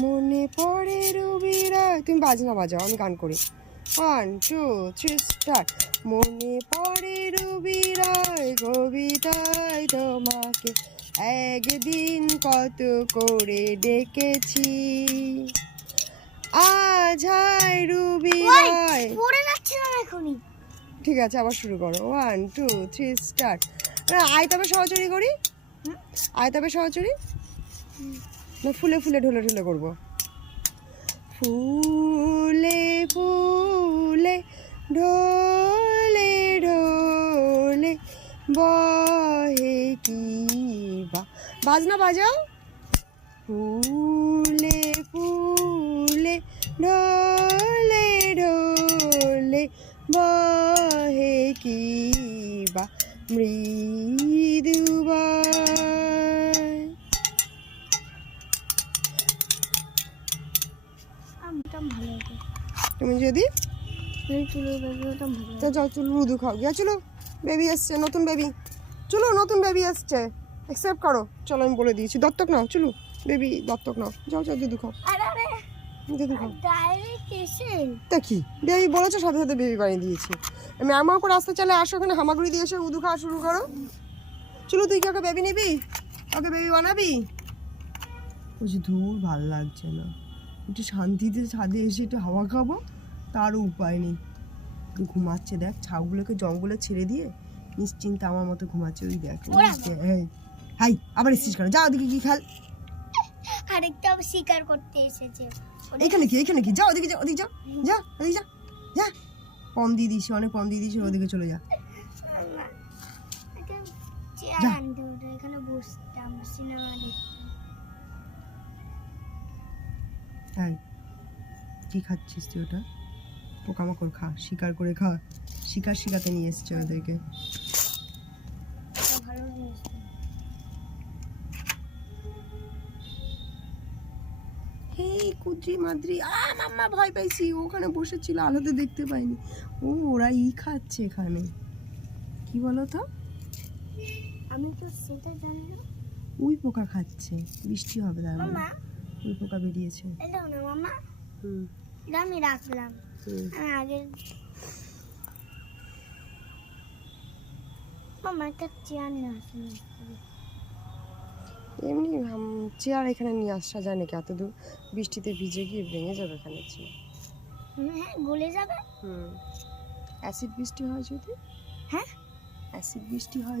মনে পড়ে রবিরা। তুমি বাজনা বাজাও, আমি গান করি। 1 2 3 স্টার্ট। মনে পড়ে রবিরায় কবিতায় তোমাকে, একদিন কত করে ডেকেছি। আজ হায় রবিরায়। পড়ে যাচ্ছে না এখনই। ঠিক আছে, আবার শুরু করো। 1 2 3 স্টার্ট। আয়তাবে সহচরী করি, আয়তাবে সহচরী না ফুলে ফুলে ঢোলে ঢোলে করবো? ফুলে ফুলে ঢোলে ঢোলে বহে কি বাজনা বাজাও। ফুলে ফুলে ঢোলে ঢোলে বহে কি মৃদু। তুমি যদি তো যাও, চলো লুডু খাও গিয়া। চলো বেবি আসছে, নতুন বেবি। চলো নতুন বেবি আসছে, অ্যাকসেপ্ট করো। চলো আমি বলে দিয়েছি, দত্তক নাও। চলো বেবি দত্তক নাও, যাও যাও দুধু খাও, দুধু খাও। তা কি বেবি বলেছো, সাথে সাথে বেবি বানিয়ে দিয়েছি। ম্যামা করে আসতে চলে আসো, ওখানে হামাগুড়ি দিয়ে এসে উদু খাওয়া শুরু করো। চলো তুই কি ওকে বেবি নিবি, ওকে বেবি বানাবি? বলছি ধুর ভালো লাগছে না, একটু শান্তিতে ছাদে এসে একটু হাওয়া খাবো, তারও উপায় নেই। ঘুমাচ্ছে দেখ, ছাউগুলোকে জঙ্গলে ছেড়ে দিয়ে নিশ্চিন্তে আমার মতো ঘুমাচ্ছে। ওই দেখ, হাই আবার এসেছিস কেন? যা ওদিকে কি খেল। আরেকটা শিকার করতে এসেছে। এখানে কি, এখানে কি? যা ওদিকে, যা ওদিকে, যা যা ওদিকে যা যা। কম দিয়ে দিস, অনেক কম দিয়ে দিস, ওদিকে চলে যা। এখানে বসতাম, সিনেমা দেখতাম। তাই কি খাচ্ছিস তুই? ওটা পোকামাকড় খা, শিকার করে খা। শিকার শিখাতে নিয়ে এসছে ওদেরকে। হেই কুদ্রি মাদ্রি, মাম্মা ভয় পাইছি। ওখানে বসেছিল, আলোতে দেখতে পাইনি। ও ওরা খাচ্ছে এখানে, কি বলো তো? আমি তো সেটা জানি না। ওই পোকা খাচ্ছে, বৃষ্টি হবে তার মানে। মামা ওই পোকা বেরিয়েছে। এলো না মামা। এটা আমি রাখলাম। আগে মামা একটা চেয়ার নিয়ে আসুন। এমনি চেয়ার এখানে নিয়ে আসা যায় নাকি? এত দূর বৃষ্টিতে ভিজে গিয়ে ভেঙে যাবে এখানে চেয়ার। হ্যাঁ গলে যাবে। অ্যাসিড বৃষ্টি হয় যদি, হ্যাঁ অ্যাসিড বৃষ্টি হয়